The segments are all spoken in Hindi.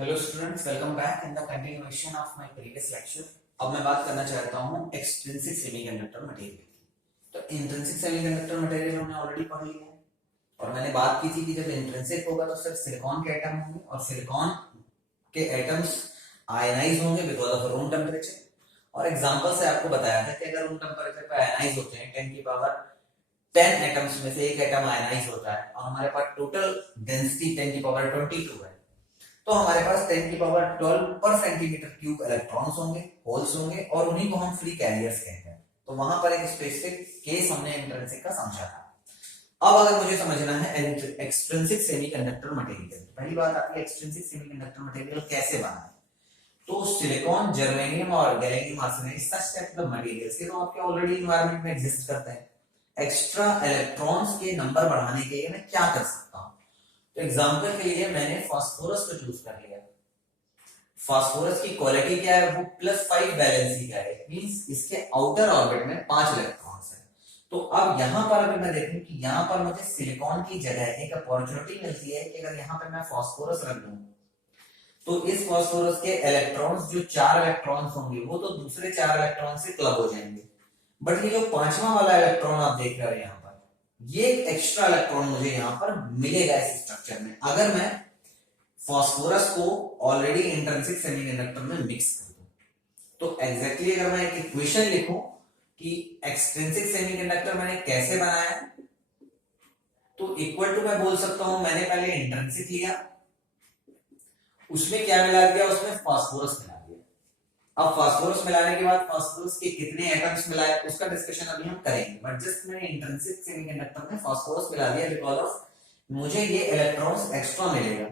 Hello students, welcome back in the continuation of my previous lecture. अब मैं बात करना चाहता हूं एक्सट्रिंसिक सेमीकंडक्टर मटेरियल की। तो इंट्रिंसिक सेमीकंडक्टर मटेरियल हमने ऑलरेडी पढ़ लिया है और मैंने बात की थी कि जब इंट्रिंसिक होगा तो सिर्फ सिलिकॉन के एटम होंगे और सिलिकॉन के एटम्स आयनाइज होंगे बिकॉज ऑफ रूम टेम्परेचर। और एग्जांपल से आपको बताया था कि अगर रूम टेम्परेचर पे आयनाइज होते हैं 10 की पावर 10 एटम्स में से एक एटम आयनाइज होता है और हमारे पास टोटल डेंसिटी 10 की पावर 22 है, तो हमारे पास 10 की पावर 12 पर सेंटीमीटर क्यूब इलेक्ट्रॉन्स होंगे, होल्स होंगे और उन्हीं को हम फ्री कैरियर्स कहते हैं। तो वहां पर एक स्पेसिफिक केस हमने इंट्रिंसिक का समझा था। अब अगर मुझे समझना है एक्सट्रिंसिक सेमीकंडक्टर मटेरियल, पहली बात आती है एक्सट्रिंसिक सेमीकंडक्टर मटेरियल कैसे बना है। तो सिलिकॉन, जर्मेनियम और gallium arsenide such type of materials के तो आपके ऑलरेडी एनवायरनमेंट में एग्जिस्ट करते हैं। एक्स्ट्रा इलेक्ट्रॉन्स के नंबर बढ़ाने के लिए मैं क्या कर सकता हूं? तो एग्जांपल के लिए मैंने फास्फोरस को चूज कर लिया। फास्फोरस की क्वालिटी क्या है? वो +5 वैलेंसी का है, मींस इसके आउटर ऑर्बिट में 5 इलेक्ट्रॉन्स है। तो अब यहां पर अगर मैं देखूं कि यहां पर मुझे सिलिकॉन की जगह एक अपॉर्चुनिटी मिलती है कि अगर यहां पर मैं फास्फोरस रख दूं तो इस फास्फोरस के इलेक्ट्रॉन्स, जो 4 इलेक्ट्रॉन्स होंगे, वो तो दूसरे 4 इलेक्ट्रॉन से क्लब हो जाएंगे। बट ये जो पांचवा वाला इलेक्ट्रॉन आप देख रहे हैं यहाँ पर, ये एक्स्ट्रा इलेक्ट्रॉन मुझे यहाँ पर मिलेगा इस स्ट्रक्चर में अगर मैं फास्फोरस को ऑलरेडी इंट्रिंसिक सेमीकंडक्टर में मिक्स कर दूं। तो एग्जैक्टली अगर मैं एक इक्वेशन लिखूं कि एक्सट्रिंसिक सेमीकंडक्टर मैंने कैसे बनाया, तो इक्वल टू मैं बोल सकता हूं मैंने पहले इंट्रिंसिक लिया, उसमें क्या मिला दिया, उसमें फास्फोरस मिला दिया। अब फास्फोरस मिलाने के बाद फास्फोरस के कितने एटम्स मिलाए उसका डिस्कशन अभी हम करेंगे, बट जस्ट मैंने इंट्रिंसिक सेमीकंडक्टर में फास्फोरस मिला दिया बिकॉज ऑफ मुझे ये इलेक्ट्रॉन्स एक्स्ट्रा मिलेगा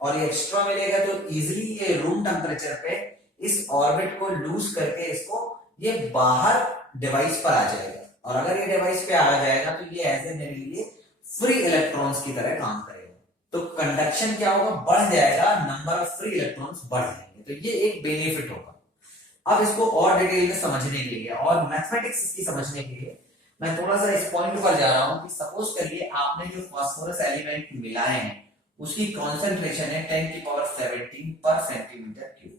और ये एक्स्ट्रा मिलेगा तो इजीली ये रूम टेम्परेचर पे इस ऑर्बिट को लूज करके इसको ये बाहर डिवाइस पर आ जाएगा और अगर ये डिवाइस पे आ जाएगा तो ये ऐसे मेरे लिए फ्री इलेक्ट्रॉन्स की तरह काम करेगा। तो कंडक्शन क्या होगा? बढ़ जाएगा, नंबर ऑफ फ्री इलेक्ट्रॉन्स बढ़ जाएंगे, तो ये एक बेनिफिट होगा। अब इसको और डिटेल में समझने के लिए और मैथमेटिक्स इसकी समझने के लिए मैं थोड़ा सा इस पॉइंट पर जा रहा हूं कि सपोज करिए आपने जो फास्फोरस एलिमेंट मिलाए हैं उसकी कॉन्सेंट्रेशन है 10 की पावर 17 पर सेंटीमीटर क्यूब।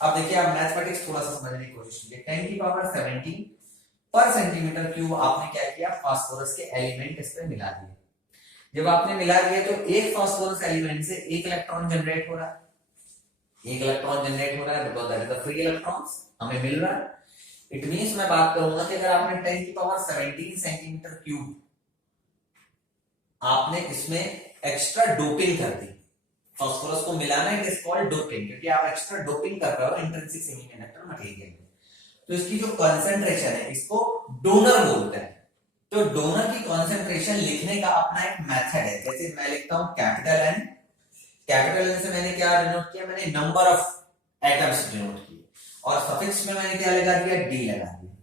अब देखिए, आप मैथमेटिक्स थोड़ा सा समझने की कोशिश कीजिए। 10 की पावर 17 पर सेंटीमीटर क्यूब आपने क्या किया? फास्फोरस के एलिमेंट इस पे मिला दिए। जब आपने मिला दिया तो एक फास्फोरस एलिमेंट से एक इलेक्ट्रॉन जनरेट हो रहा है, एक इलेक्ट्रॉन जनरेट हो रहा है because that is the free electrons हमें मिल रहा है। इट मींस मैं बात करूंगा कि अगर आपने 10 की पावर 17 सेंटीमीटर क्यूब आपने इसमें एक्स्ट्रा डोपिंग कर दी, फास्फोरस को मिलाना इट इज कॉल्ड डोपिंग, क्योंकि आप एक्स्ट्रा डोपिंग कर रहे हो इंट्रिंसिक सेमीकंडक्टर मटेरियल में। तो इसकी जो कंसंट्रेशन है इसको डोनर बोलते हैं। तो डोनर की कंसंट्रेशन लिखने का अपना एक मेथड है। जैसे मैं लिखता हूं कैपिटल एन, कैपिटल एन से मैंने क्या डिनोट किया? मैंने नंबर ऑफ एटम्स डिनोट किए और सफिक्स में मैंने क्या लगा दिया? डी लगा दिया।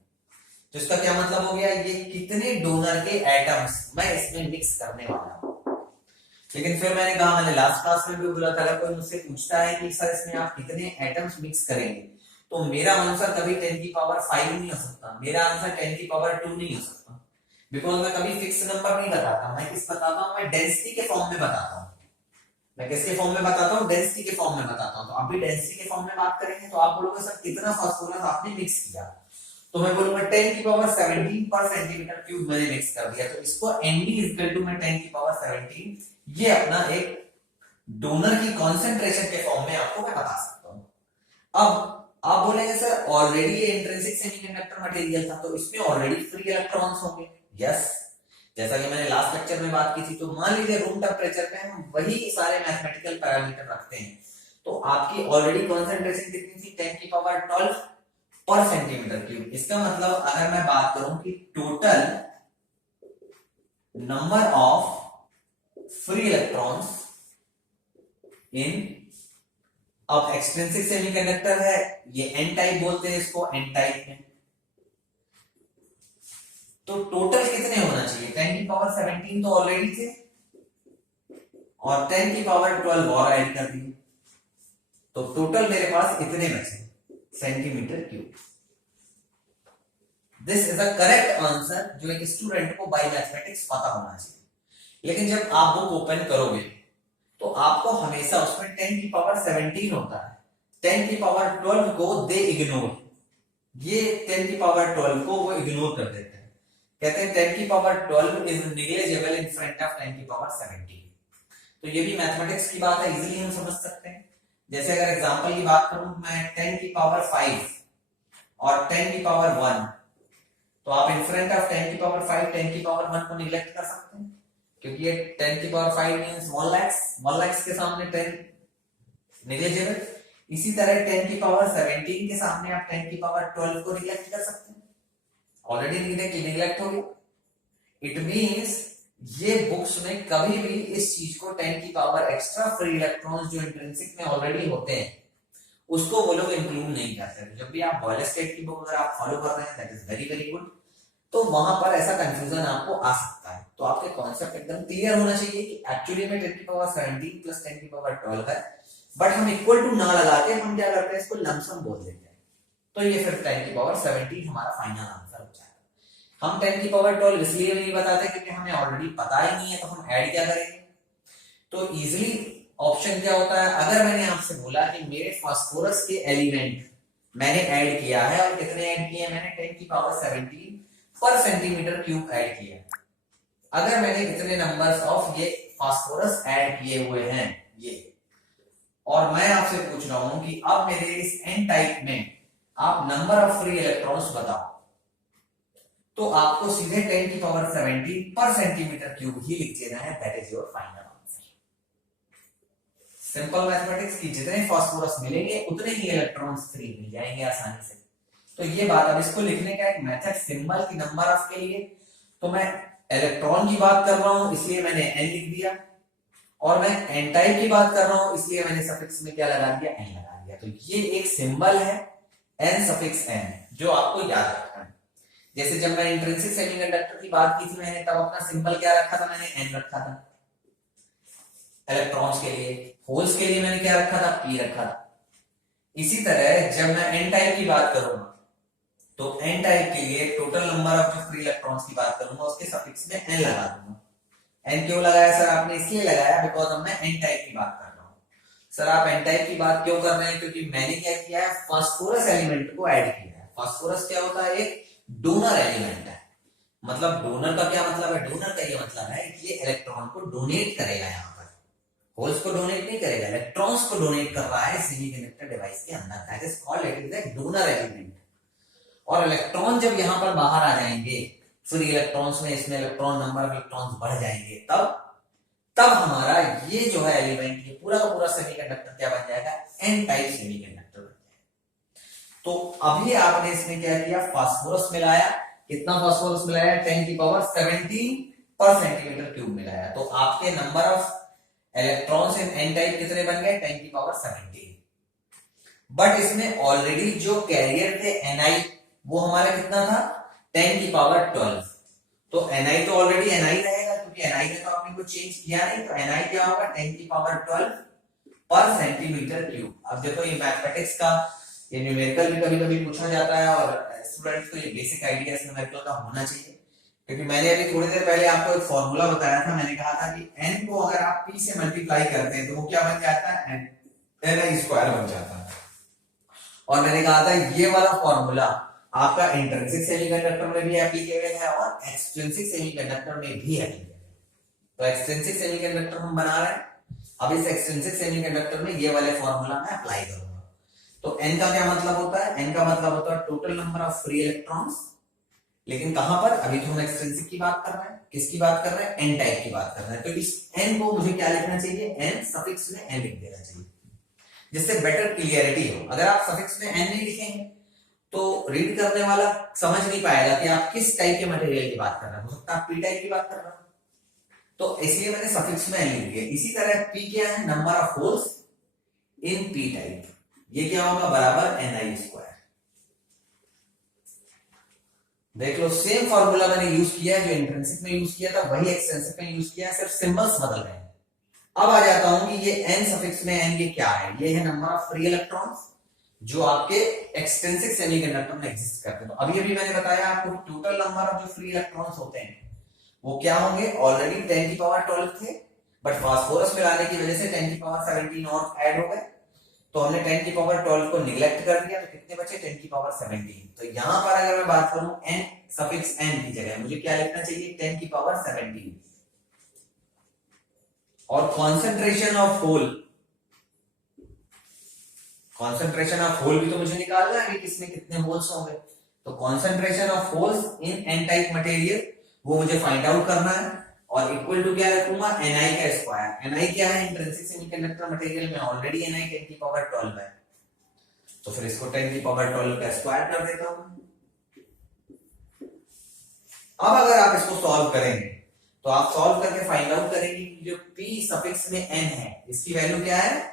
तो इसका क्या मतलब हो गया? ये कितने डोनर के एटम्स मैं इसमें मिक्स करने वाला हूं। लेकिन फिर मैंने कहा, मैंने लास्ट क्लास में भी बोला था, अगर कोई मुझसे पूछता है कि सर इसमें आप कितने एटम्स मिक्स करेंगे, तो मेरा आंसर कभी 10 की पावर 5 नहीं हो सकता, मेरा आंसर 10 की पावर 2 नहीं हो सकता, बिकॉज मैं कभी फिक्स नंबर नहीं बताता। मैं किस बताता हूं? मैं डेंसिटी के फॉर्म में बताता हूं। मैं किसके फॉर्म में बताता हूं? डेंसिटी के फॉर्म में बताता हूं। तो आप भी डेंसिटी के फॉर्म में बात करेंगे तो आप बोलोगे सर कितना फास्फोरस आपने मिक्स किया, तो मैं बोलूंगा 10 की पावर 17 पर सेंटीमीटर क्यूब मैंने मिक्स कर दिया। तो इसको Nd इक्वल टू मैं 10 की पावर 17 ये अपना एक डोनर की कंसंट्रेशन के फॉर्म में आपको मैं बता सकता हूं। अब आप बोलेंगे सर ऑलरेडी ये इंट्रिंसिक सेमीकंडक्टर मटेरियल था तो इसमें ऑलरेडी फ्री इलेक्ट्रॉन्स होंगे। यस, जैसा कि मैंने लास्ट लेक्चर में बात की थी। तो मान लीजिए रूम टेम्परेचर पे हम वही सारे मैथमेटिकल पैरामीटर रखते हैं, तो आपकी ऑलरेडी कंसंट्रेशन कितनी थी? 10 की पावर 12 पर सेंटीमीटर क्यूब। इसका मतलब अगर मैं बात करूं कि total number of free electrons in, अब एक्सट्रिंसिक सेमीकंडक्टर है, ये एन टाइप बोलते हैं इसको, एन टाइप में, तो टोटल कितने होना चाहिए? 10 की पावर 17 तो ऑलरेडी थे और 10 की पावर 12 और ऐड कर दिए, तो टोटल मेरे पास इतने बचे centimetre cube. This is the correct answer जो एक स्टूडेंट को बाय मैथमेटिक्स पता होना चाहिए। लेकिन जब आप बुक ओपन करोगे तो आपको हमेशा उसमें 10 की पावर 17 होता है, 10 की पावर 12 को दे इग्नोर, ये 10 की पावर 12 को वो इग्नोर कर देते हैं, कहते हैं 10 की power 12 is negligible in front of 10 की पावर 17। तो ये भी मैथमेटिक्स की बात है, इजीली हम समझ सकते हैं। जैसे अगर एग्जांपल की बात करूं, मैं 10 की पावर 5 और 10 की पावर 1, तो आप इन फ्रंट ऑफ 10 की पावर 5 10 की पावर 1 को निगलेक्ट कर सकते हैं, क्योंकि ये 10 की पावर 5 मींस 1 लाख के सामने 10 नेग्लिजिबल। इसी तरह 10 की पावर 17 के सामने आप 10 की पावर 12 को निगलेक्ट कर सकते हैं, ऑलरेडी निगलेक्ट हो गया। इट मींस ये बुक्स में कभी भी इस चीज को 10 की पावर एक्स्ट्रा फ्री इलेक्ट्रॉन्स जो इंट्रिंसिक में ऑलरेडी होते हैं उसको वो लोग इंक्लूड नहीं करते। जब भी आप बॉयलर स्टेट की बुक अगर आप फॉलो कर रहे हैं, that is very very good. तो वहां पर ऐसा कंफ्यूजन आपको आ सकता है, तो आपके कॉन्सेप्ट एकदम क्लियर होना चाहिए कि एक्चुअली में 10 की पावर 17 प्लस 10 की पावर 12 है, बट हम इक्वल टू ना लगा के हम क्या करते हैं, इसको लमसम बोल देते हैं। तो ये फिर 10 की पावर 17 हमारा फाइनल आंसर हो जाएगा। हम 10 की पावर 12 इसलिए नहीं बताते क्योंकि हमें ऑलरेडी पता ही नहीं है, तो हम ऐड क्या करेंगे। तो इजिली ऑप्शन क्या होता है, अगर मैंने आपसे बोला कि मेरे फास्फोरस के एलिमेंट मैंने ऐड किया है, और कितने ऐड किए मैंने, 10 की पावर 17 पर सेंटीमीटर क्यूब ऐड किया। अगर मैंने इतने नंबर्स ऑफ ये फास्फोरस ऐड किए हुए हैं ये, और मैं आपसे पूछ रहा हूं कि अब मेरे इस एन टाइप में आप नंबर ऑफ फ्री इलेक्ट्रॉन्स बताओ, तो आपको सीधे 10 की पावर 17 पर सेंटीमीटर क्यूब ही लिख देना है, that is your final answer. Simple mathematics की जितने फास्फोरस मिलेंगे उतने ही इलेक्ट्रॉन्स फ्री मिल जाएंगे आसानी से। तो ये बात, अब इसको लिखने का एक मेथड सिंबल की नंबर ऑफ के लिए, तो मैं इलेक्ट्रॉन की बात कर रहा हूं इसलिए मैंने एन लिख दिया, और मैं एन टाइप की बात कर रहा हूं इसलिए मैंने सफिक्स में क्या लगा दिया, एन लगा दिया। तो ये एक सिंबल है एन सफिक्स एन, जो आपको याद रखना है। जैसे जब मैं इंट्रिंसिक सेमीकंडक्टर की बात की थी, मैंने तब अपना सिंबल क्या रखा था, मैंने एन रखा था इलेक्ट्रॉन्स के लिए। होल्स के लिए मैंने क्या रखा था, पी रखा था। इसी तरह जब मैं एन टाइप की बात करूंगा, तो एन टाइप के लिए टोटल नंबर ऑफ जो फ्री इलेक्ट्रॉन्स की बात करूंगा उसके सफिक्स में एन लगा दूंगा। एन क्यों लगाया सर आपने, इसलिए लगाया बिकॉज अब मैं एन टाइप की बात कर रहा हूं। सर आप एन टाइप की बात क्यों कर रहे हैं, क्योंकि मैंने क्या किया है, फास्फोरस एलिमेंट को ऐड किया है। फास्फोरस क्या होता है, एक डोनर एलिमेंट है। मतलब डोनर का क्या मतलब है, डोनर का ये मतलब है कि ये इलेक्ट्रॉन को डोनेट करेगा, यहाँ पर होल्स को डोनेट नहीं करेगा, इलेक्ट्रॉन्स को डोनेट कर रहा है सेमीकंडक्टर डिवाइस के अंदर, that is called it is a donor element. और इलेक्ट्रॉन जब यहां पर बाहर आ जाएंगे फ्री इलेक्ट्रॉन्स में, इसमें इलेक्ट्रॉन नंबर ऑफ इलेक्ट्रॉन्स बढ़ जाएंगे, तब हमारा ये जो है एलिमेंट, ये पूरा का पूरा सेमीकंडक्टर क्या बन जाएगा, एन टाइप सेमीकंडक्टर बन जाएगा। तो अभी आपने इसमें क्या किया, फास्फोरस मिलाया, कितना फास्फोरस मिलाया, 10 की पावर 17 पर सेंटीमीटर क्यूब मिलाया, तो आपके number of electrons in an type कितने बन गए, 10 की पावर 17। बट इसमें ऑलरेडी जो कैरियर थे Ni, वो हमारा कितना था, 10 की पावर 12। तो Ni तो ऑलरेडी Ni रहेगा, क्योंकि Ni में तो आपने कुछ चेंज किया नहीं, तो Ni क्या होगा, 10 की पावर 12 पर सेंटीमीटर क्यूब। अब देखो ये मैथमेटिक्स का ये न्यूमेरिकल भी कभी कभी पूछा जाता है, और स्टूडेंट्स को ये बेसिक आइडिया न्यूमेरिकल का होना चाहिए। क्योंकि मैंने अभी थोड़ी देर पहले आपको एक फॉर्मूला बताया था, मैंने कहा था कि n को अगर आप p से मल्टीप्लाई करते हैं तो वो क्या बन जाता है, n स्क्वायर बन जाता है। और मैंने कहा था ये वाला फॉर्मूला आपका इंट्रिंसिक सेमीकंडक्टर में भी एप्लीकेबल है और एक्सट्रिंसिक सेमीकंडक्टर में भी एप्लीकेबल है। तो एक्सट्रिंसिक सेमीकंडक्टर हम बना रहे हैं, अब इस एक्सट्रिंसिक सेमीकंडक्टर में ये वाले फॉर्मूला मैं अप्लाई करूंगा। तो n का क्या मतलब होता है, n का मतलब होता है total number of free electrons, लेकिन कहां पर, अभी तो हम एक्सट्रिंसिक की बात कर रहे हैं, किसकी बात कर रहे हैं, एन टाइप की बात कर रहे हैं। तो इस n को मुझे क्या लिखना चाहिए, n सफिक्स में n लिख देना चाहिए, जिससे बेटर क्लियरिटी हो। अगर आप सफिक्स में n नहीं लिखेंगे तो रीड करने वाला समझ नहीं पाएगा कि आप किस टाइप के मटेरियल की बात कर रहे हैं, हो सकता है आप p टाइप की बात कर रहे हो, तो इसलिए मैंने सफिक्स में n लिख दिया। इसी तरह p क्या है, number of holes in p type, ये क्या होगा, बराबर Ni स्क्वायर। देख लो सेम फॉर्मूला मैंने यूज किया है, जो इंट्रिंसिक में यूज किया था वही एक्सटेंसिव में यूज किया है, सिर्फ सिंबल्स बदल रहे हैं। अब आ जाता हूं कि ये n सफिक्स में n ये क्या है, ये है नंबर ऑफ फ्री इलेक्ट्रॉन्स जो आपके एक्सटेंसिव सेमीकंडक्टर में एग्जिस्ट करते हैं। तो अभी अभी मैंने बताया आपको टोटल नंबर ऑफ जो फ्री इलेक्ट्रॉन्स होते हैं वो क्या होंगे, ऑलरेडी 10 की पावर 12 थे, बट फास्फोरस मिलाने की वजह से 10 की पावर 17 और ऐड हो गए, तो हमने 10 की पावर 12 को निगलेक्ट कर दिया, तो कितने बचे 10 की पावर 17। तो यहां पर अगर मैं बात करूं n सफिक्स n की जगह मुझे क्या लिखना चाहिए 10 की पावर 17। और कॉन्सेंट्रेशन ऑफ होल भी तो मुझे निकालना है कि किसमें कितने होल्स होंगे। तो concentration of holes in an type material वो मुझे फाइंड आउट करना है, और इक्वल टू क्या रखूंगा Ni का स्क्वायर। Ni क्या है इंट्रिंसिक सेमीकंडक्टर मटेरियल में ऑलरेडी Ni 10 की पावर 12 है, तो फिर इसको 10 की पावर 12 का स्क्वायर कर देता हूं। अब अगर आप इसको सॉल्व करेंगे तो आप सॉल्व करके फाइंड आउट करेंगे कि जो P सफिक्स में n है इसकी वैल्यू क्या है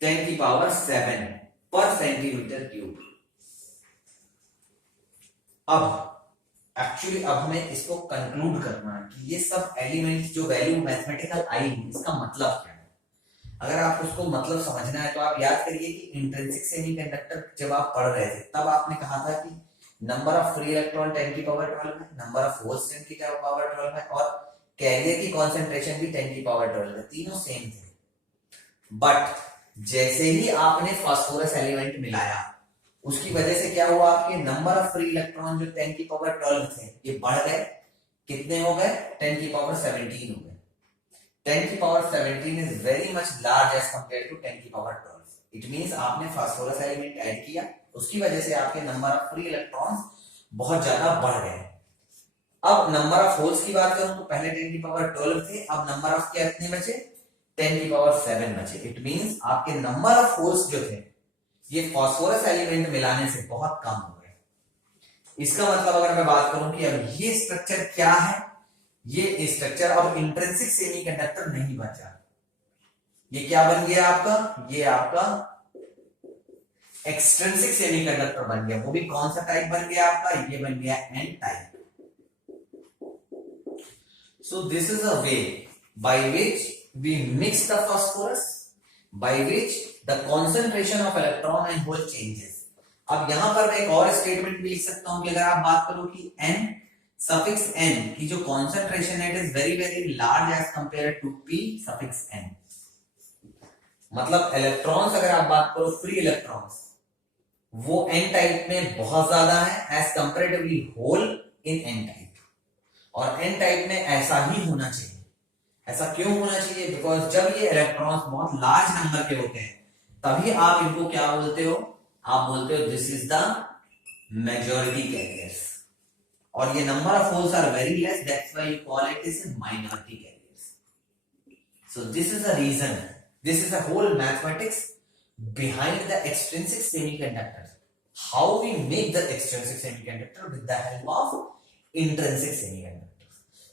10 की पावर 7 पर सेंटीमीटर क्यूब। अब एक्चुअली अब हमें इसको कंक्लूड करना है कि ये सब एलिमेंट्स जो वैल्यू मैथमेटिकल आई है इसका मतलब क्या है। अगर आप उसको मतलब समझना है तो आप याद करिए कि इंट्रिंसिक सेमीकंडक्टर जब आप पढ़ रहे थे तब आपने कहा था कि नंबर ऑफ फ्री इलेक्ट्रॉन 10 की पावर 12 है, नंबर ऑफ होल्स 10 की पावर 12 है, और कैरियर की कॉन्सेंट्रेशन भी 10 की पावर 12 है, तीनों सेम थे। बट जैसे ही आपने फास्फोरस एलिमेंट मिलाया उसकी वजह से क्या हुआ आपके नंबर ऑफ फ्री इलेक्ट्रॉन जो 10 की पावर 12 थे ये बढ़ गए, कितने हो गए 10 की पावर 17 हो गए। 10 की power 17 is very much large as compare to 10 की पावर 12। इट मींस आपने फास्फोरस एलिमेंट ऐड किया, उसकी वजह से आपके नंबर ऑफ फ्री इलेक्ट्रॉन्स बहुत ज्यादा बढ़ गए। अब नंबर ऑफ होल्स की बात करूं तो पहले 10 की पावर 12 थे, अब नंबर ऑफ क्या कितने बचे 10 की पावर 7 बचे। इट मींस आपके नंबर ऑफ होल्स जो थे ये फास्फोरस एलिमेंट मिलाने से बहुत कम हो गए। इसका मतलब अगर मैं बात करूं कि अब ये स्ट्रक्चर क्या है, ये स्ट्रक्चर अब इंट्रिंसिक सेमीकंडक्टर नहीं बचा, ये क्या बन गया आपका, ये आपका एक्सट्रिंसिक सेमीकंडक्टर बन गया। वो भी कौन सा टाइप बन गया आपका, ये बन गया N type. So this is a way by which we mix the phosphorus, by which the concentration of electron and hole changes। अब यहां पर मैं एक और स्टेटमेंट भी लिख सकता हूं कि अगर आप बात करो कि n सफिक्स n की जो कॉन्सेंट्रेशन है it is very very large as compare to p suffix n। मतलब इलेक्ट्रॉन्स अगर आप बात करो फ्री इलेक्ट्रॉन्स वो n टाइप में बहुत ज्यादा है as comparatively hole in n type, और n टाइप में ऐसा ही होना चाहिए। ऐसा क्यों होना चाहिए, बिकॉज जब ये इलेक्ट्रॉन्स बहुत लार्ज नंबर के होते हैं तभी आप इनको क्या बोलते हो, आप बोलते हो this is the majority carriers, और ये number of holes are very less, that's why you call it is minority carriers. So this is the reason, this is a whole mathematics behind the extrinsic semiconductor, how we make the extrinsic semiconductor with the help of intrinsic semiconductor।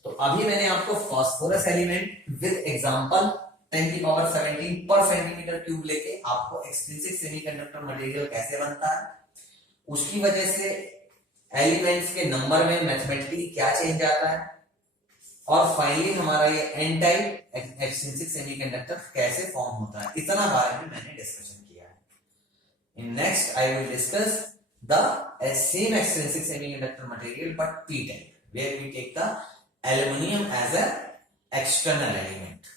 तो अभी मैंने आपको फास्फोरस एलिमेंट विद एग्जांपल 10 की पावर 17 पर सेंटीमीटर क्यूब लेके आपको एक्सट्रिंसिक सेमीकंडक्टर मटेरियल कैसे बनता है, उसकी वजह से एलिमेंट्स के नंबर में मैथमेटिकली क्या चेंज आता है, और फाइनली हमारा ये एन टाइप एक्सट्रिंसिक सेमीकंडक्टर कैसे फॉर्म होता है, इतना बारे में मैंने डिस्कशन किया है। In next I will discuss the same extrinsic semiconductor material but p type, where we take the aluminum as an external element।